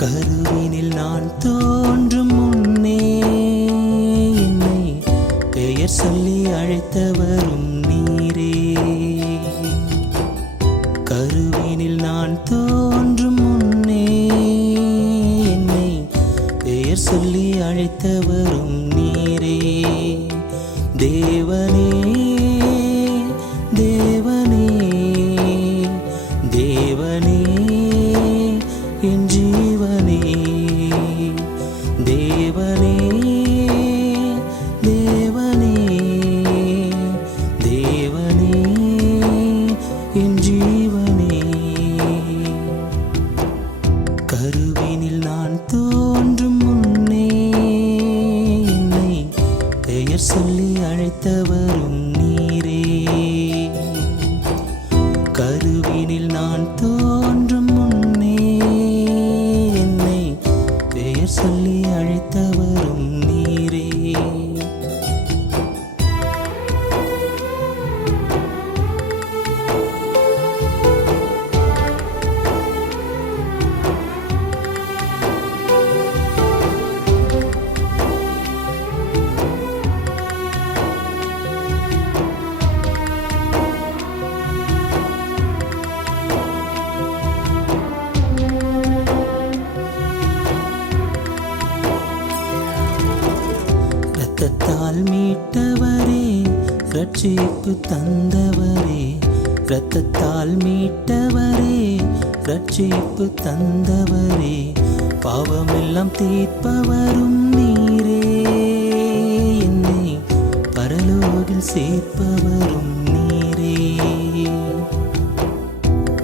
கருவினில் நான் தோன்றும் முன்னே என்னை பெயர் சொல்லி அழைத்தவரும் நீரே. கருவினில் நான் தோன்றும் முன்னே என்னை பெயர் சொல்லி அழைத்தவரும் நீரே. தேவனே தேவனே தேவனே என் ஜீவனே. தேவனே தேவனே தேவனே என் ஜீவனே. கருவினில் நான் தோன்றும் முன்னே என்னை பெயர் சொல்லி அழைத்தவரும் நீரே. கருவினில் நான் தோன்றும் முன்னே என்னை பெயர் சொல்லி அழைத்தவரும் நீரே. இரத்தத்தால் மீட்டவரே, ரட்சிப்பு தந்தவரே. இரத்தத்தால் மீட்டவரே, ரட்சிப்பு தந்தவரே. பாவமெல்லாம் தீர்ப்பவரும் நீரே. என்னை பரலோகில் சேர்ப்பவரும் நீரே.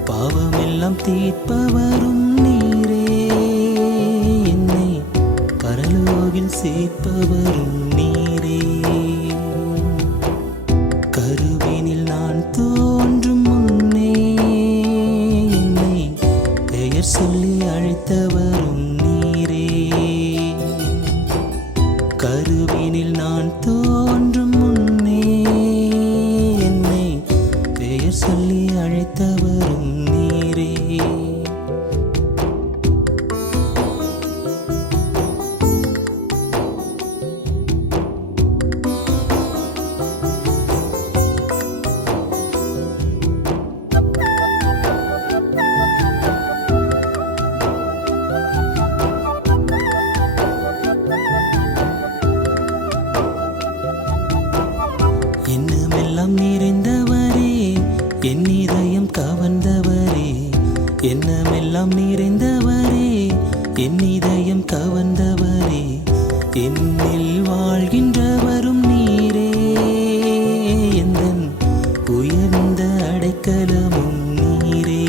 பாவமெல்லாம் தீர்ப்பவரும் நீரே. என்னை பரலோகில் சேர்ப்பவரும் நீரே. கருவினில் நான் தோன்றும் முன்னே என்னை பெயர் சொல்லி அழைத்தவரும் நீரே. கருவினில் நான் தோன்றும் முன்னே என்னை பெயர் சொல்லி அழைத்தவரும் நீரே. எண்ணமெல்லாம் நிறைந்தவரே, என் இதயம் கவர்ந்தவரே. எண்ணமெல்லாம் நிறைந்தவரே, என் இதயம் கவர்ந்தவரே. என்னில் வாழ்கின்றவரும் நீரே. எந்தன் உயர்ந்த அடைக்கலமும் நீரே.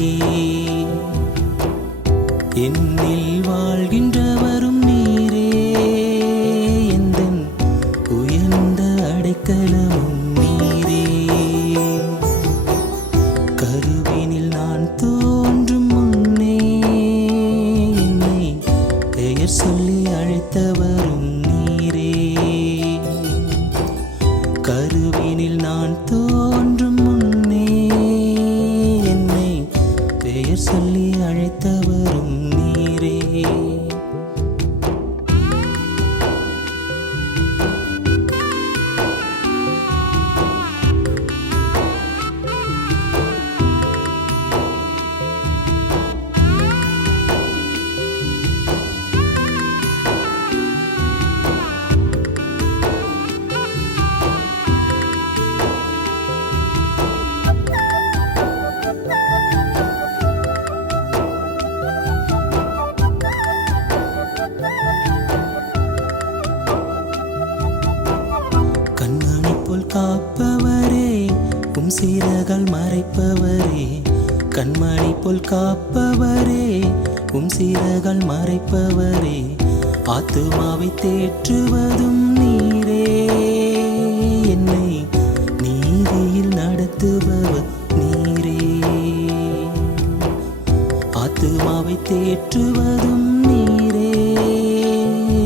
என்னில் வாழ்கின்றவரும் நீரே. எந்தன் உயர்ந்த அடைக்கலமும் நீரே. கருவினில் நான் தோன்றும் முன்னே என்னை பெயர் சொல்லி அழைத்தவரும் நீரே. கருவினில் நான் தோன்றும் முன்னே என்னை பெயர் சொல்லி அழைத்தவரும் நீரே. கண்மணி போல் காப்பவரே, உம் சீரகால் மறைப்பவரே. கண்மணி போல் காப்பவரே, உம் சீரகால் மறைப்பவரே. ஆத்துமாவை தேற்றுவதும் நீரே. என்னை நீதியில் நடத்துபவர் நீரே. ஆத்துமாவை தேற்றுவதும் நீரே.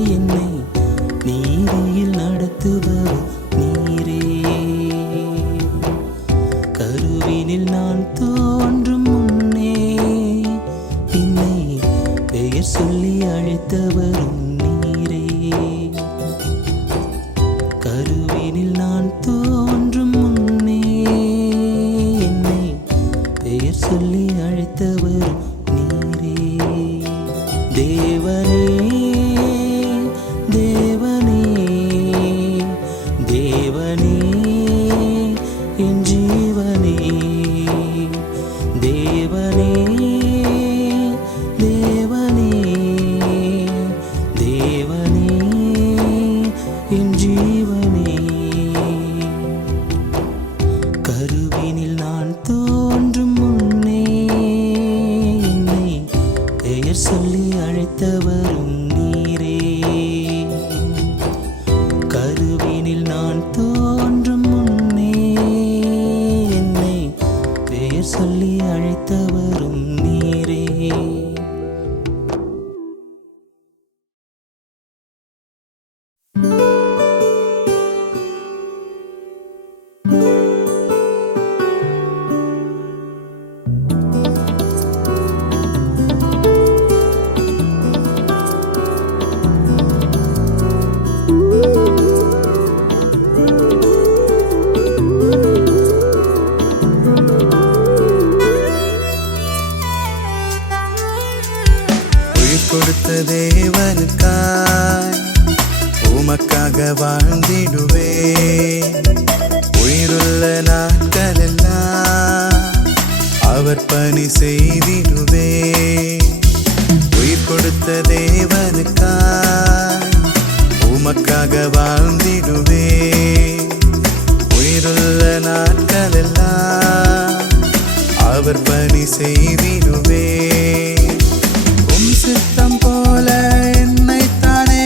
என்னை நீதியில் நடத்துபவர் நீரே. கருவினில் நான் தோன்றும் முன்னே என்னை பெயர் சொல்லி என் ஜீவனே தேவனே தேவனே தேவனே என் ஜீவனே. கருவினில் நான் தோன்றும் முன்னே என்னை பெயர் சொல்லி அழைத்தவரும் நீரே. கருவினில் நான் தோன்றும் முன்னே என்னை பெயர் சொல்லி அழைத்தவரும் நீரே. கொடுத்த தேவனுக்காய் உமக்காக வாழ்ந்திடுவேன். உயிருள்ள நாட்களெல்லாம் அவர் பணி செய்திடுவேன். உயிர் கொடுத்த தேவனுக்காய் உமக்காக வாழ்ந்திடுவேன். உயிருள்ள நாட்களெல்லாம் அவர் பணி செய்திடுவேன். சித்தம் போல என்னைத்தானே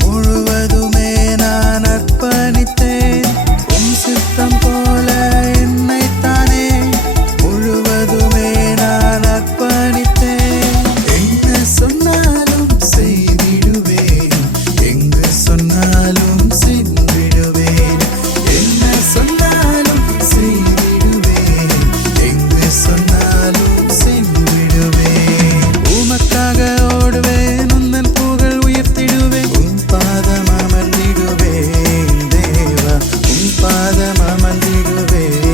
முழுவதுமே நான் அர்ப்பணித்தேன். உம் சித்தம் போல என்னைத்தானே முழுவதுமே நான் அர்ப்பணித்தேன். எங்க சொன்னாலும் செய்திடுவேன், எங்கு சொன்னாலும் சென்றிடுவேன். என்ன சொன்னாலும் செய்திடுவேன், எங்கு சொன்னாலும் சென்றிடுவேன். உமக்காக ஓடுவேன், உந்தன் புகழ் உயர்த்திடுவேன். உன் பாதம் அமர்ந்திடுவேன் தேவா, உன் பாதம் அமர்ந்திடுவேன்.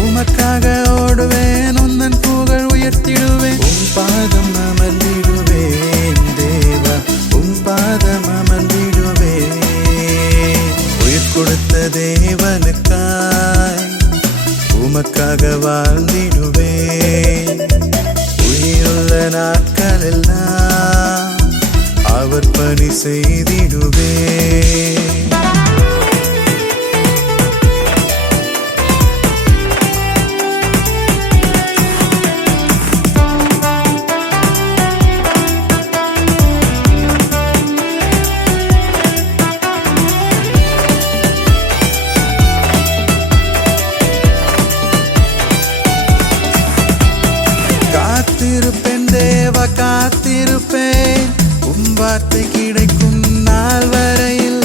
உமக்காக ஓடுவேன், உந்தன் புகழ் உயர்த்திடுவேன். உன் பாதம் அமர்ந்திடுவேன் தேவா, உன் பாதம் அமர்ந்திடுவேன். உயிர் கொடுத்த தேவனுக்காய் உமக்காக வாழ்ந்திடுவேன். உயிருள்ள நாட்களெல்லாம் அவர் பணி செய்திடுவேன். காத்திருப்பேன் தேவா, காத்திருப்பேன் உம் வார்த்தை கிடைக்கும் நாள் வரையில்.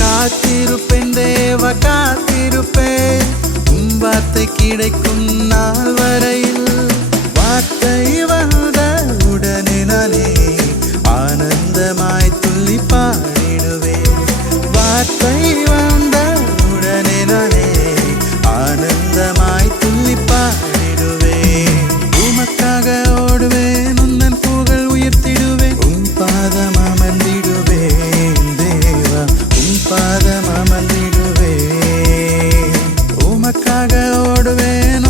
காத்திருப்பேன் தேவா, காத்திருப்பேன் உம் வார்த்தை கிடைக்கும் நாள் வரையில். வார்த்தை வந்த உடனே நானே ஆனந்தமாய் துள்ளி பாடிடுவேன். வார்த்தை வந்த உடனே நானே ஆனந்தமாய் துள்ளி பாடிடுவேன். உமக்காக ஓடுவேன், உந்தன் புகழ் உயர்த்திடுவேன். உன் பாதம் அமர்ந்திடுவேன் தேவா, உன் பாதம் அமர்ந்திடுவேன். உமக்காக ஓடுவேன்,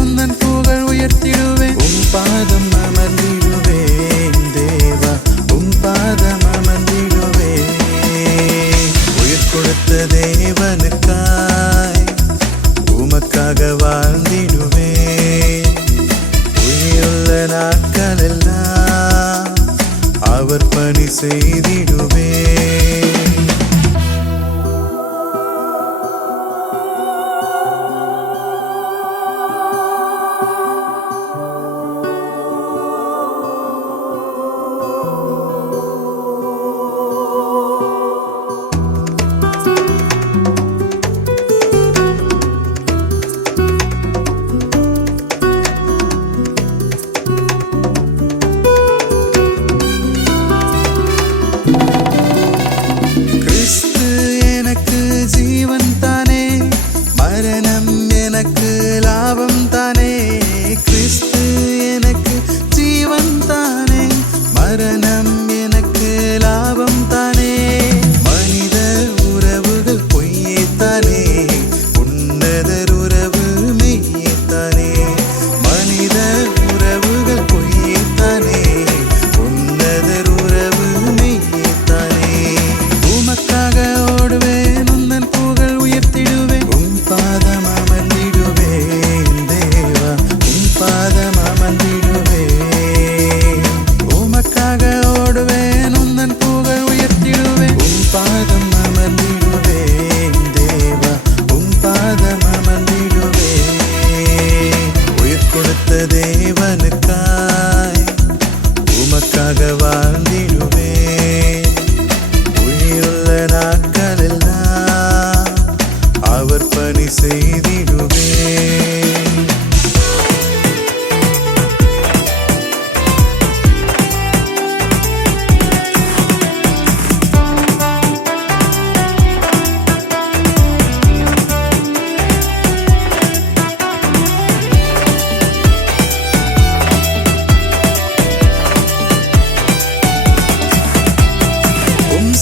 செய்திடுவேன்.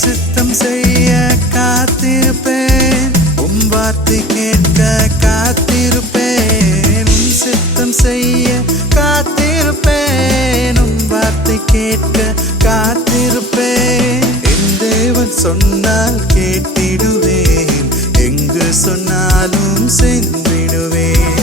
சித்தம் செய்ய காத்திருப்பேன், உம் வார்த்தை கேட்க காத்திருப்பேன். உம் சித்தம் செய்ய காத்திருப்பேன், உம் வார்த்தை கேட்க காத்திருப்பேன். என் தேவன் சொன்னால் கேட்டிடுவேன், எங்கு சொன்னாலும் சென்றிடுவேன்.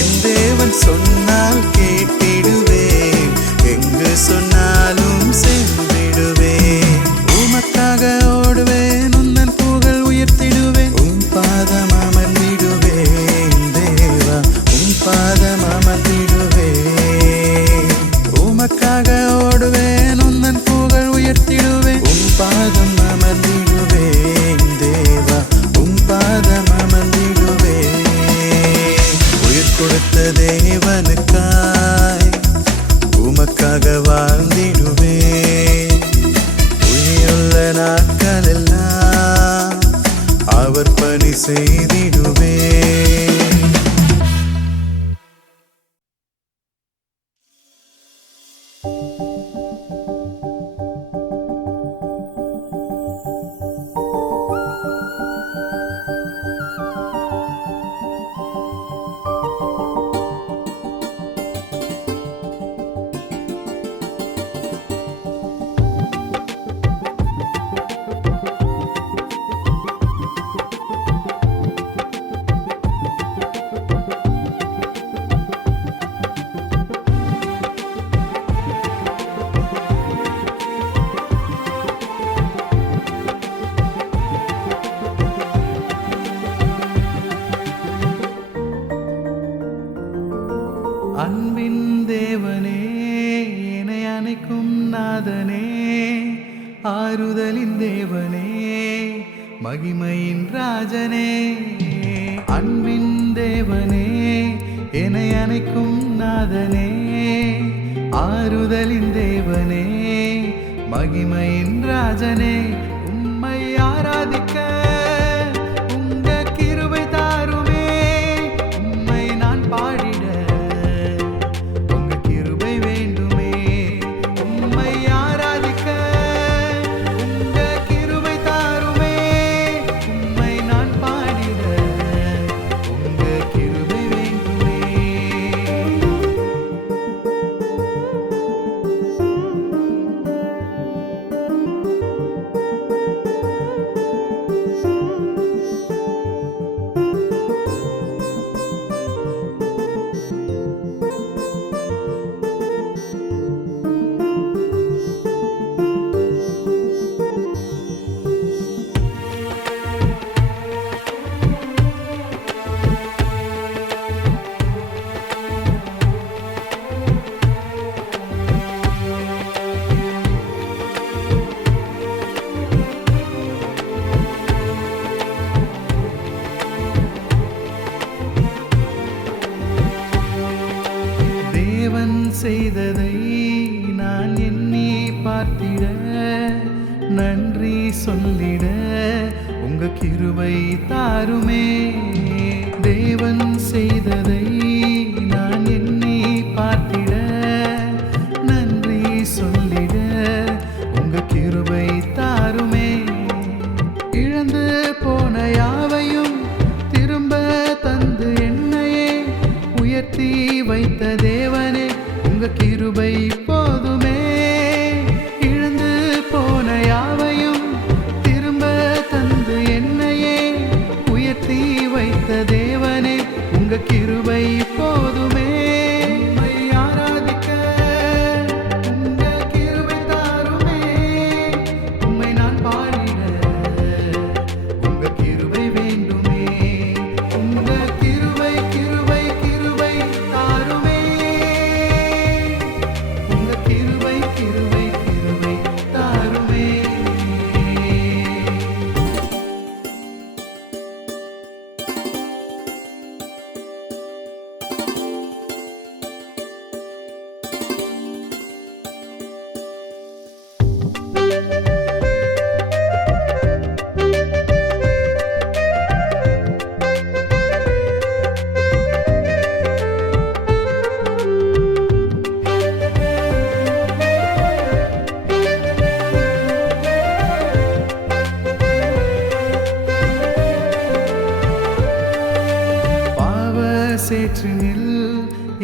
என் தேவன் சொன்னால் கேட்டிடுவேன், எங்கு சொன்னாலும் சென்றிடுவேன். உமக்காக ஓடுவேன், உந்தன் புகழ் உயர்த்திடுவேன். உம் பாதம் அமர்ந்திடுவேன் தேவா, உம் பாதம் அமர்ந்திடுவேன். உமக்காக ஓடுவேன், உந்தன் புகழ் உயர்த்திடுவேன். உம் பாதம் அமர்ந்திடுவேன் தேவா, உம் பாதம் அமர்ந்திடுவேன். உயிர் கொடுத்த தேவனுக்காய் உமக்காக வாழ்ந்திடுவேன். உயிருள்ள நாட்களெல்லாம் அவர் பணி செய்திடுவேன். அன்பின் தேவனே, என்னை அணைக்கும் நாதனே, ஆறுதலின் தேவனே, மகிமையின் ராஜனே. அன்பின் தேவனே, என்னை அணைக்கும் நாதனே, ஆறுதலின் தேவனே, மகிமையின் ராஜனே. உம்மை ஆராதிக்க உங்க கிருபை தாருமே, உம்மை நான் பாடிட செய்ததை நான் எண்ணி பார்த்திட, நன்றி சொல்லிட உங்க கிருபை தாருமே. தேவன் செய்ததை நான் எண்ணி பார்த்திட, நன்றி சொல்லிட உங்க கிருபை தாருமே. இழந்து போன யாவையும் திரும்ப தந்து என்னையே உயர்த்தி வைத்த தேவனே, உங்க கிருபை போதுமே. இழந்து போன யாவையும் திரும்ப தந்து என்னையே உயர்த்தி வைத்த தேவனே, உங்க கிருபை சேற்றினில்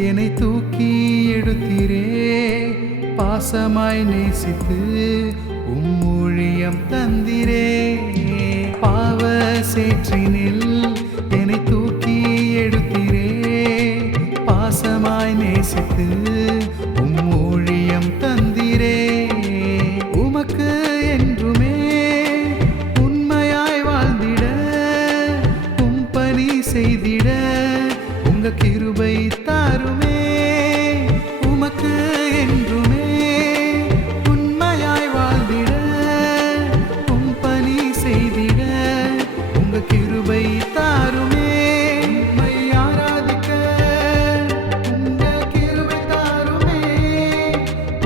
என்னை தூக்கி எடுத்தீரே, பாசமாய் நேசித்து ஊழியம் தந்திரே. பாவ சேற்றினில் என்னை தூக்கி எடுத்தீரே, பாசமாய் நேசித்து ஊழியம் தந்திரே. உமக்கு என்றுமே உண்மையாய் வாழ்ந்திட, பணி செய்திட உங்க கிருபை தாருமே. உமக்கு என்றுமே உண்மையாய் வாழ்ந்திட, பணி செய்திட உங்க கிருபை தாருமே. உம்மை ஆராதிக்க உங்க கிருபை தாருமே.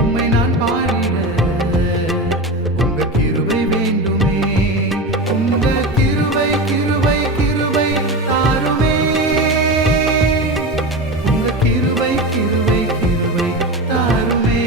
உம்மை நான் பாடிட உங்க கிருபை வேண்டுமே. உங்க கிருபை கிருபை கிருபை தாருமே. உங்க கிருபை கிருபை கிருபை தாருமே.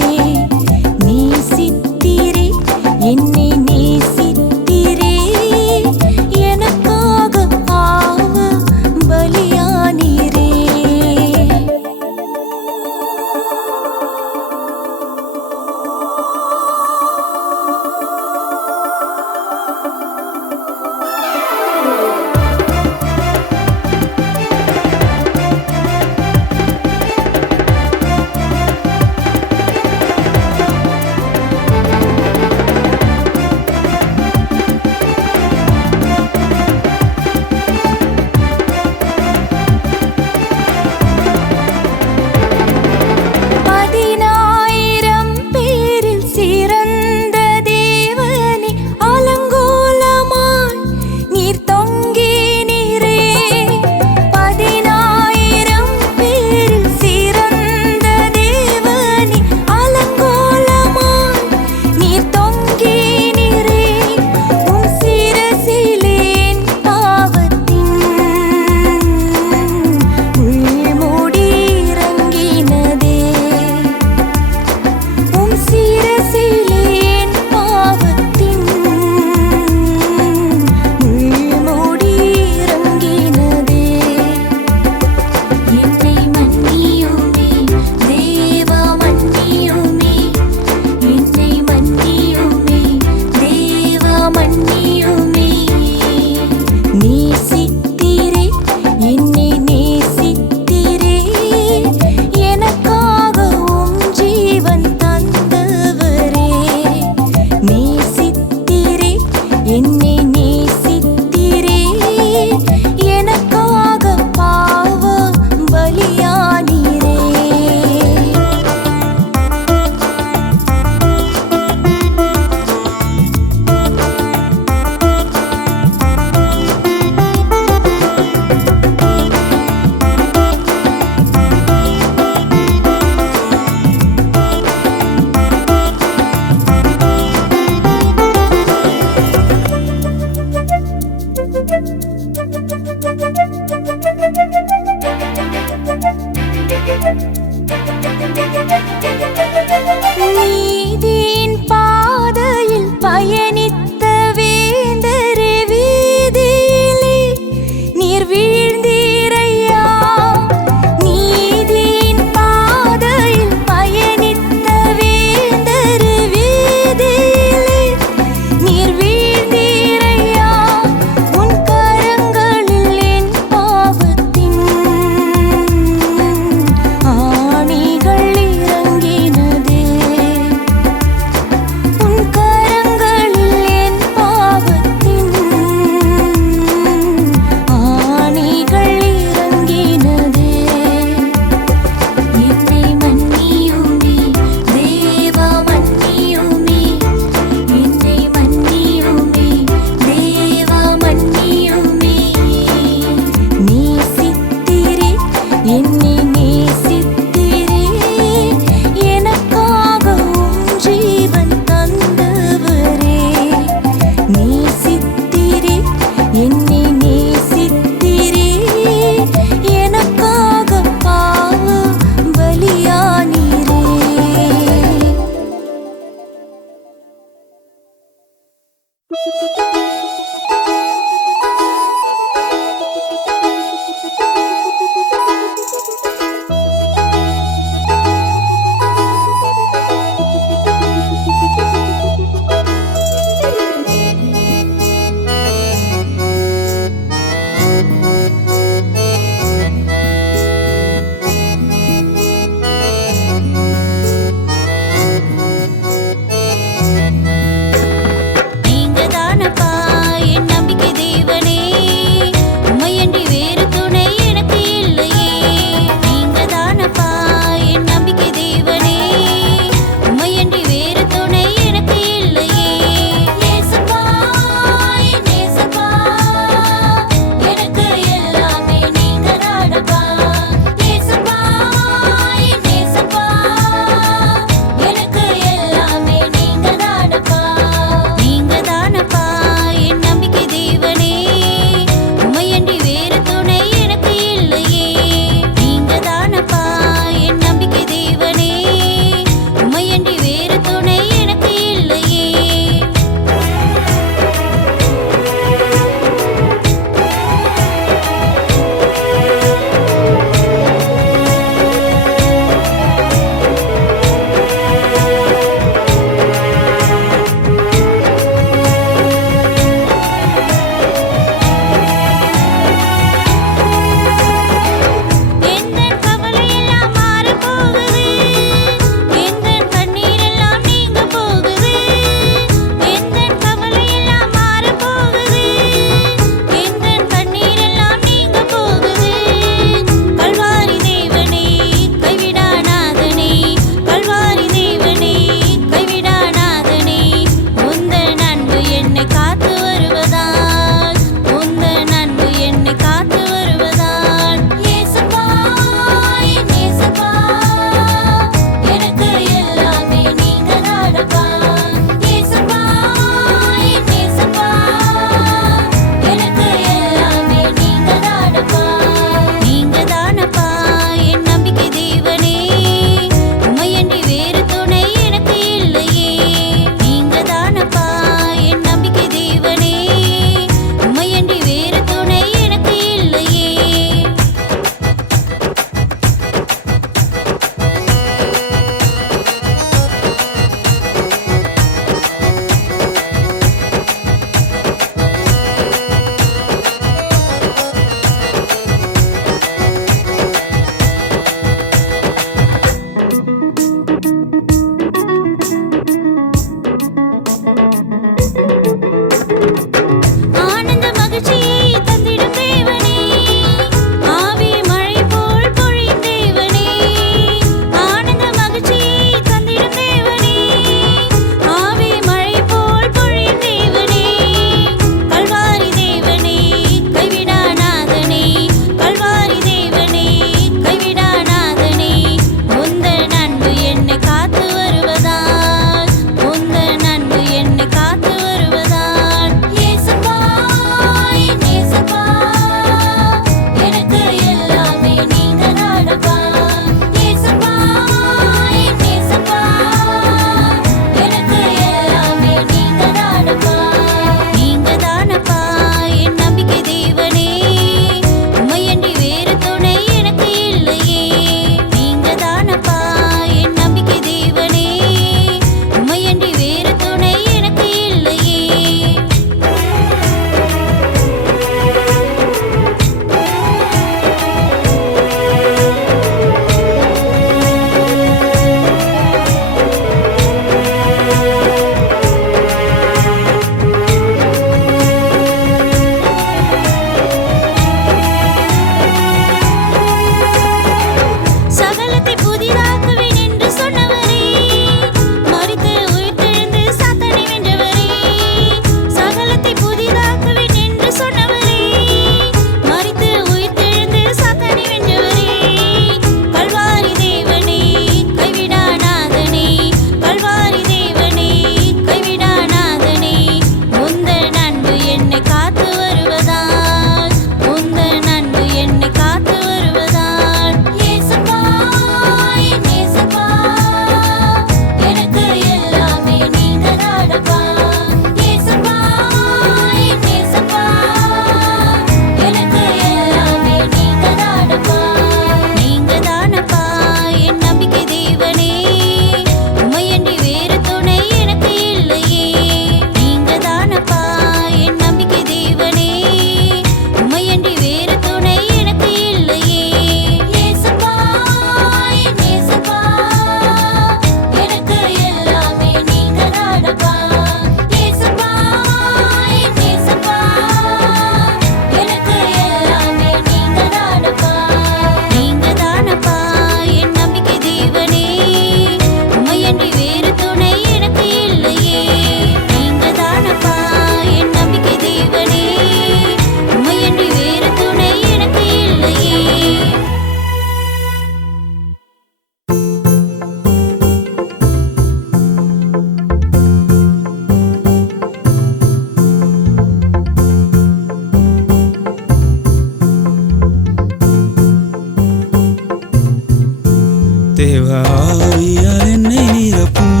ஆவியால் என்னை நிரப்பும்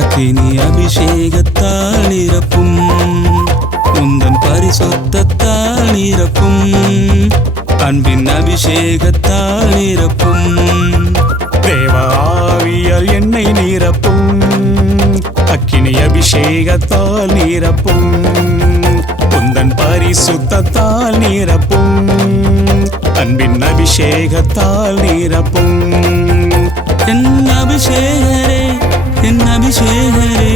அக்கினி அபிஷேகத்தால் நிரப்பும் உந்தன் பரிசுத்தத்தால் நிரப்பும் அன்பின் அபிஷேகத்தால் நிரப்பும் தேவ ஆவியால் என்னை நிரப்பும் அக்கினி அபிஷேகத்தால் நிரப்பும் உந்தன் பரிசுத்தத்தால் நிரப்பும் அன்பின் அபிஷேகத்தால் நிரப்பும் என் அபிஷேகரே என் அபிஷேகரே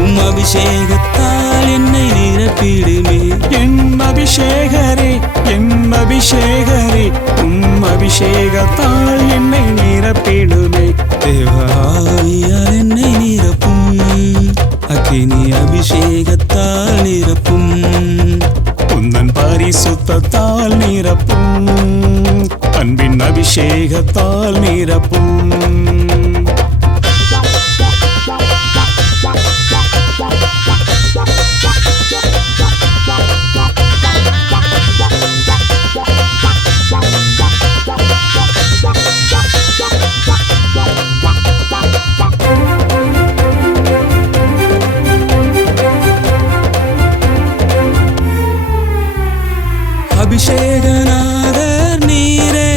உம் அபிஷேகத்தால் என்னை நிரப்பிடுமே என் அபிஷேகரே என் அபிஷேகரே உம் அபிஷேகத்தால் என்னை நிரப்பிடுமே தேவ ஆவியால் என்னை நிரப்பும் அக்கினி அபிஷேகத்தால் நிரப்பும் உந்தன் பரிசுத்தத்தால் நிரப்பும் அன்பின் அபிஷேகத்தால் நிரப்பும் அபிஷேகநாதர் நீரே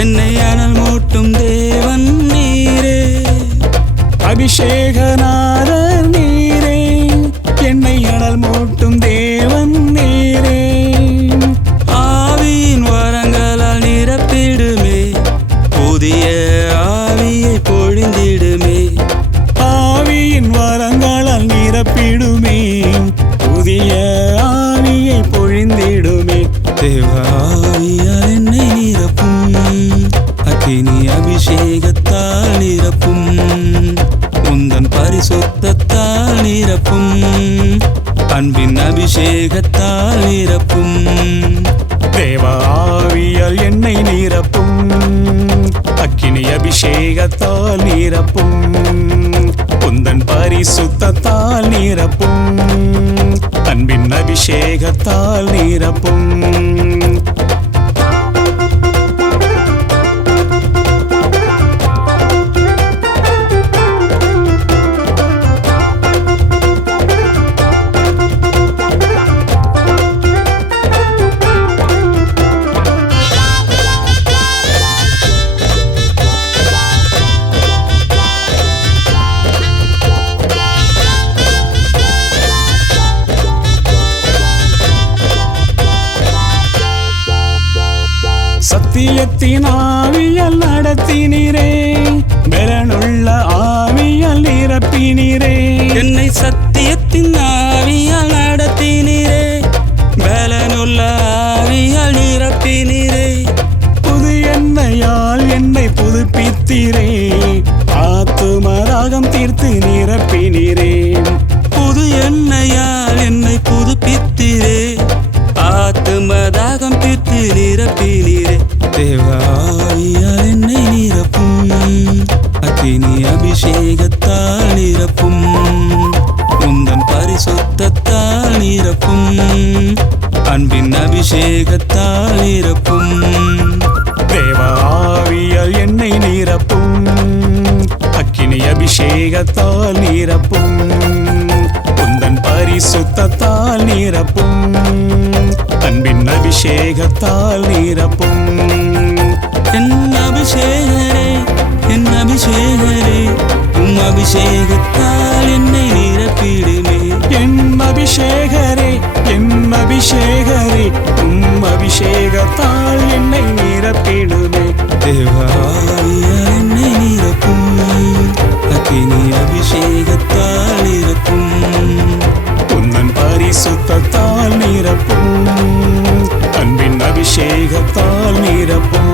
என்னை அனல் மூட்டும் தேவன் நீரே அபிஷேகநாதர் நீரே என்னை அனல் மூட்டும் தேவன் நீரே ஆவியின் வரங்களால் நிரப்பிடுமே புதிய ஆவியை பொழிந்திடுமே ஆவியின் வரங்களால் நிரப்பிடுமே புதிய ஆவியை பொழிந்திடுமே தேவ ஆவியால் என்னை நிரப்பும் அக்கினி அபிஷேகத்தால் நிரப்பும் உந்தன் பரிசுத்தத்தால் நிரப்பும் அன்பின் அபிஷேகத்தால் நிரப்பும் தேவ ஆவியால் என்னை நிரப்பும் அக்கினி அபிஷேகத்தால் நிரப்பும் உந்தன் பரிசுத்தத்தால் நிரப்பும் அன்பின் அபிஷேகத்தால் நிரப்பும் சத்தியத்தின் ஆவியால் நடத்தினீரே பலனுள்ள ஆவியால் நிரப்பினீரே என்னை சத்தியத்தின் ஆவியால் நடத்தினீரே பலனுள்ள ஆவியால் நிரப்பினீரே புது எண்ணெயால் என்னை புதுப்பித்தீரே ஆத்துமராகம் தீர்த்து நிரப்பினீரே புது எண்ணெயால் என்னை புதுப்பித்தீரே ஆத்துமதாகம் தீர்த்து நிரப்பினீரே தேவ ஆவியால் என்னை நிரப்பும் அக்கினி அபிஷேகத்தால் நிரப்பும் உந்தன் பரிசுத்தத்தால் நிரப்பும் அன்பின் அபிஷேகத்தால் நிரப்பும் தேவ ஆவியால் என்னை நிரப்பும் அக்கினி அபிஷேகத்தால் நிரப்பும் உந்தன் பரிசுத்தத்தால் நிரப்பும் அன்பின் அபிஷேகத்தால் நிரப்பும் என் அபிஷேகரே என் அபிஷேகரே உம் அபிஷேகத்தால் என்னை நிரப்பிடுமே என் அபிஷேகரே என் அபிஷேகரே உம் அபிஷேகத்தால் என்னை நிரப்பிடுமே தேவ ஆவியால் என்னை நிரப்பும் அக்கினி அபிஷேகத்தால் நிரப்பும் உந்தன் பரிசுத்தத்தால் நிரப்பும் அன்பின் அபிஷேகத்தால் நிரப்பும்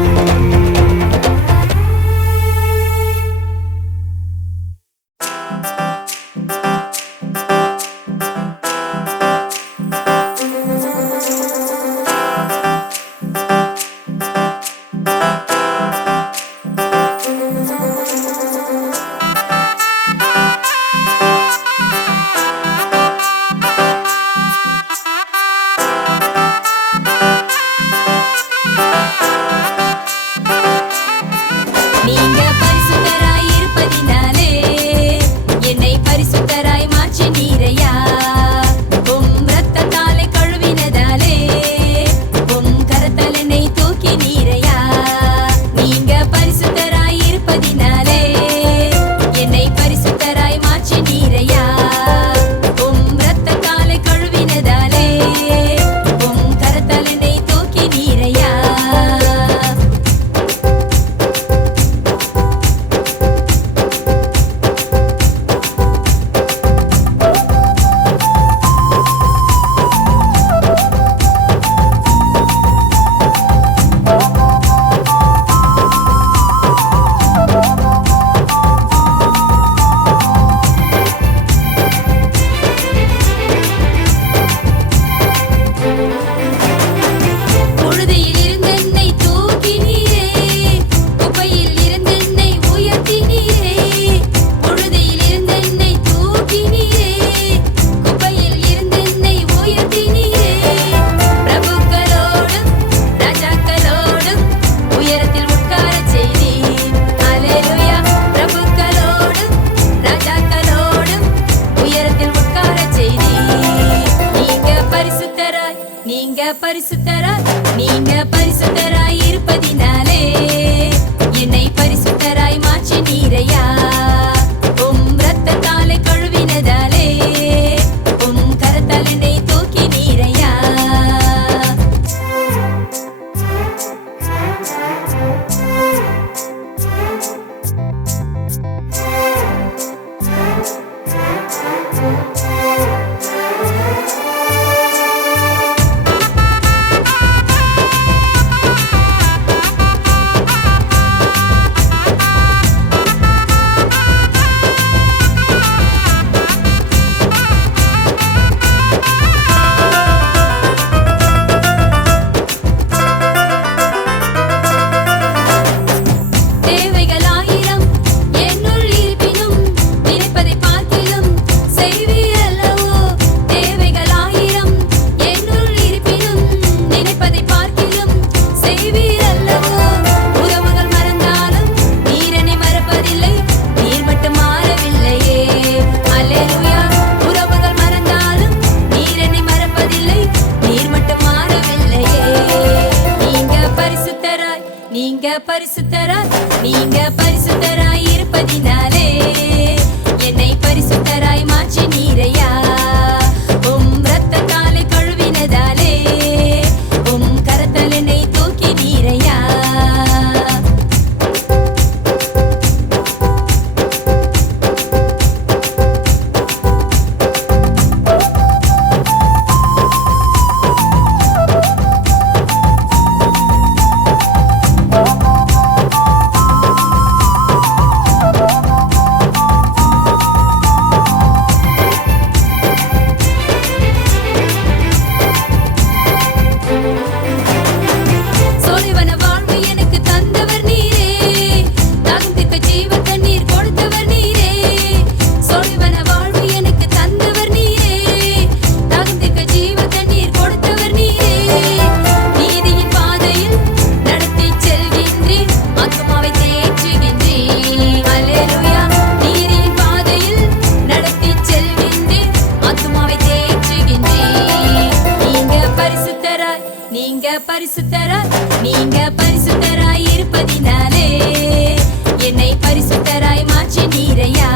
பரிசுத்தராய் நீங்க பரிசுத்தராய் இருப்பதினாலே என்னை பரிசுத்தராய் மாற்றி நீரையா உம் இரத்தத்தாலே கழுவினதாலே உம் கரத்தால் என்னை தூக்கி நீரையா நீங்க பரிசுத்தராய் இருப்பதினாலே என்னை பரிசுத்தராய் மாற்றி நீரையா உம் இரத்தத்தாலே கழுவினதாலே உம் கரத்தால் என்னை தூக்கி நீரையா நீங்க பரிசுத்தராய் இருப்பதினாலே என்னை பரிசுத்தராய் மாற்றி நீரையா